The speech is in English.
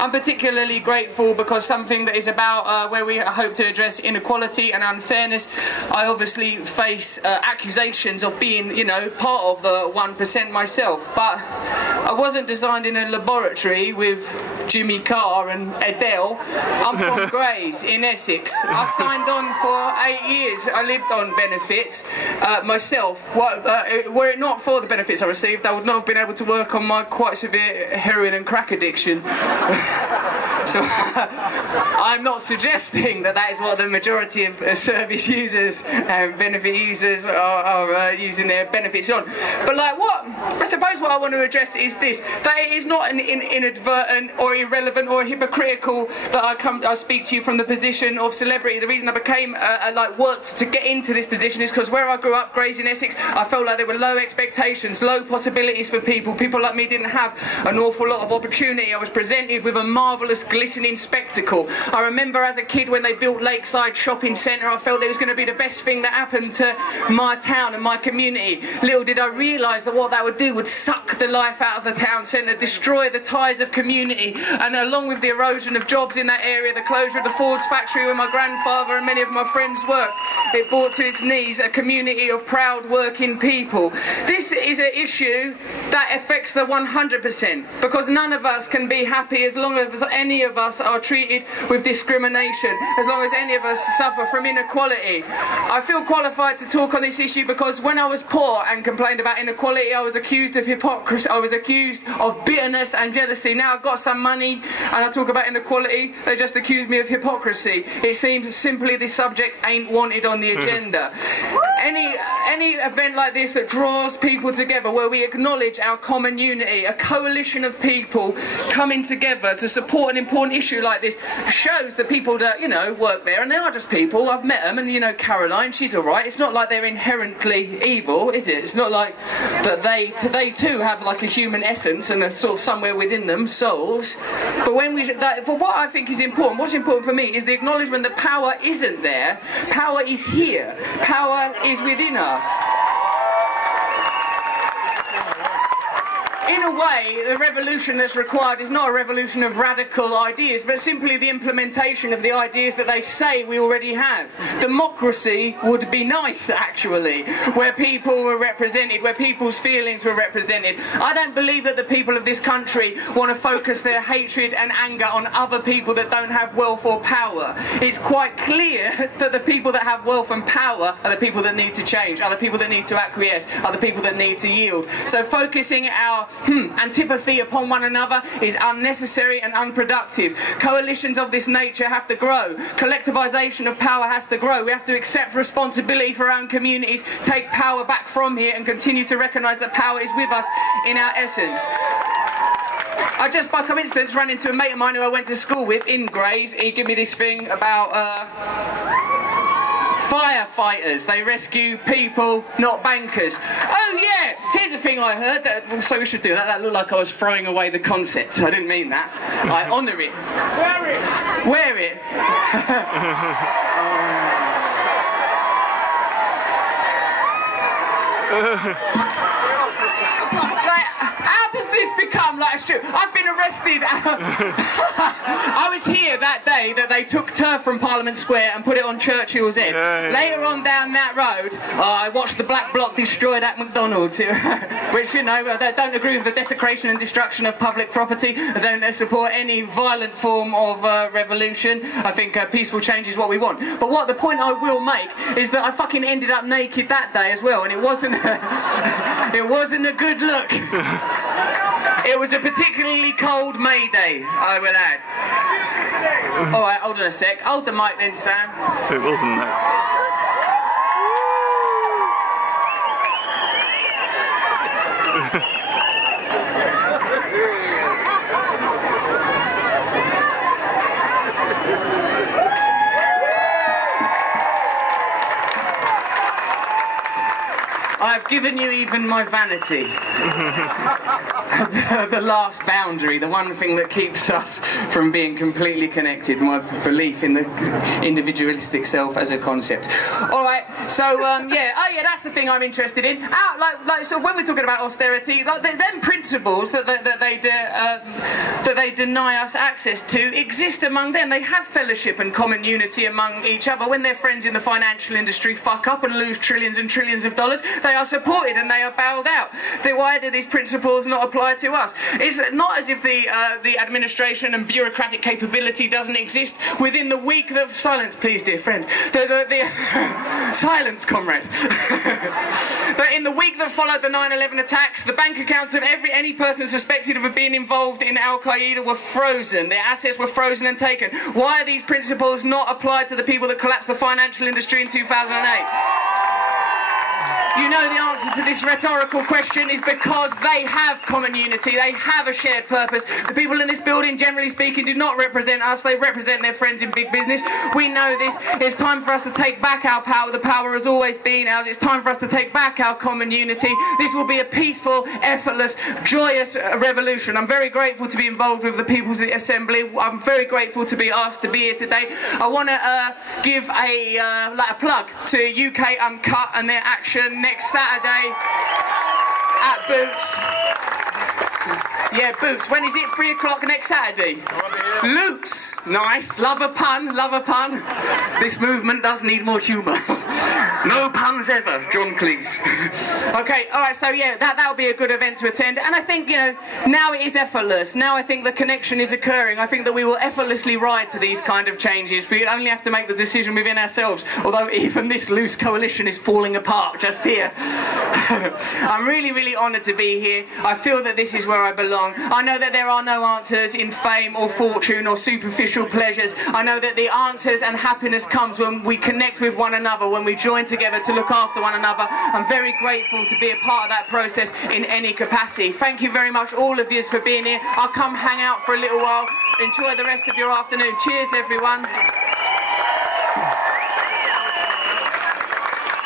I'm particularly grateful because something that is about where we hope to address inequality and unfairness, I obviously face accusations of being, you know, part of the 1% myself, but I wasn't designed in a laboratory with Jimmy Carr and Adele. I'm from Grays in Essex. I signed on for 8 years. I lived on benefits myself. Were it not for the benefits I received, I would not have been able to work on my quite severe heroin and crack addiction. So I'm not suggesting that that is what the majority of service users and benefit users are using their benefits on. But like what? I suppose what I want to address is this, that it is not an inadvertent or irrelevant or hypocritical that I speak to you from the position of celebrity. The reason I became worked to get into this position is because where I grew up, Grays in Essex, I felt like there were low expectations, low possibilities for people. People like me didn't have an awful lot of opportunity. I was presented with a marvellous glistening spectacle. I remember as a kid when they built Lakeside Shopping Centre, I felt it was going to be the best thing that happened to my town and my community. Little did I realise that what that would do would suck the life out of the town centre, destroy the ties of community, and along with the erosion of jobs in that area, the closure of the Ford's factory where my grandfather and many of my friends worked, it brought to its knees a community of proud working people. This is an issue that affects the 100%, because none of us can be happy as long as any of us are treated with discrimination, as long as any of us suffer from inequality. I feel qualified to talk on this issue because when I was poor and complained about inequality, I was accused of hypocrisy, I was accused of bitterness and jealousy. Now I've got some money and I talk about inequality, they just accuse me of hypocrisy. It seems simply this subject ain't wanted on the agenda. Any event like this that draws people together, where we acknowledge our common unity, a coalition of people coming together to support an important issue like this, shows the people that, you know, work there, and they are just people. I've met them, and you know Caroline, she's alright. It's not like they're inherently evil, is it? It's not like that they too have like a human essence and a sort of somewhere within them, souls. But when for what I think is important, what's important for me is the acknowledgement that power isn't there, power is here, power is within us. In a way, the revolution that's required is not a revolution of radical ideas, but simply the implementation of the ideas that they say we already have. Democracy would be nice, actually, where people were represented, where people's feelings were represented. I don't believe that the people of this country want to focus their hatred and anger on other people that don't have wealth or power. It's quite clear that the people that have wealth and power are the people that need to change, are the people that need to acquiesce, are the people that need to yield. So focusing our antipathy upon one another is unnecessary and unproductive. Coalitions of this nature have to grow. Collectivisation of power has to grow. We have to accept responsibility for our own communities, take power back from here, and continue to recognise that power is with us in our essence. I just by coincidence ran into a mate of mine who I went to school with in Grays. He gave me this thing about firefighters. They rescue people, not bankers. Oh yeah, here's a thing I heard. So we should do that. That looked like I was throwing away the concept. I didn't mean that. I honour it. Wear it. How does this become like a strip? I've been arrested. I was here that day that they took turf from Parliament Square and put it on Churchill's Head. Later on down that road, I watched the Black Bloc destroy that McDonald's, which, you know, I don't agree with the desecration and destruction of public property. I don't support any violent form of revolution. I think peaceful change is what we want. But what the point I will make is that I fucking ended up naked that day as well, and it wasn't it wasn't a good look. It was a particularly cold May Day, I will add. Alright, hold on a sec. Hold the mic then, Sam. It wasn't that. I've given you even my vanity. the last boundary, the one thing that keeps us from being completely connected, my belief in the individualistic self as a concept. All right, so yeah, that's the thing I'm interested in. Like sort of when we're talking about austerity, like them principles that they deny us access to exist among them. They have fellowship and common unity among each other. When their friends in the financial industry fuck up and lose trillions and trillions of dollars, they are supported and they are bailed out. Then why do these principles not apply to us? It's not as if the administration and bureaucratic capability doesn't exist within the week that... Silence, please, dear friend. Silence, comrade. That in the week that followed the 9/11 attacks, the bank accounts of any person suspected of being involved in Al-Qaeda were frozen. Their assets were frozen and taken. Why are these principles not applied to the people that collapsed the financial industry in 2008? You know the answer to this rhetorical question is because they have common unity, they have a shared purpose. The people in this building, generally speaking, do not represent us, they represent their friends in big business. We know this. It's time for us to take back our power. The power has always been ours. It's time for us to take back our common unity. This will be a peaceful, effortless, joyous revolution. I'm very grateful to be involved with the People's Assembly. I'm very grateful to be asked to be here today. I want to give a plug to UK Uncut and their action next Saturday at Boots. Yeah, Boots. When is it? 3 o'clock next Saturday? Loots. Nice. Love a pun. Love a pun. This movement does need more humour. No puns ever, John Cleese. Okay, alright, so yeah, that'll be a good event to attend. And I think, you know, now it is effortless. Now I think the connection is occurring. I think that we will effortlessly ride to these kind of changes. We only have to make the decision within ourselves. Although even this loose coalition is falling apart just here. I'm really, really honoured to be here. I feel that this is where I belong. I know that there are no answers in fame or fortune or superficial pleasures. I know that the answers and happiness comes when we connect with one another, when we join together to look after one another. I'm very grateful to be a part of that process in any capacity. Thank you very much, all of you, for being here. I'll come hang out for a little while. Enjoy the rest of your afternoon. Cheers, everyone.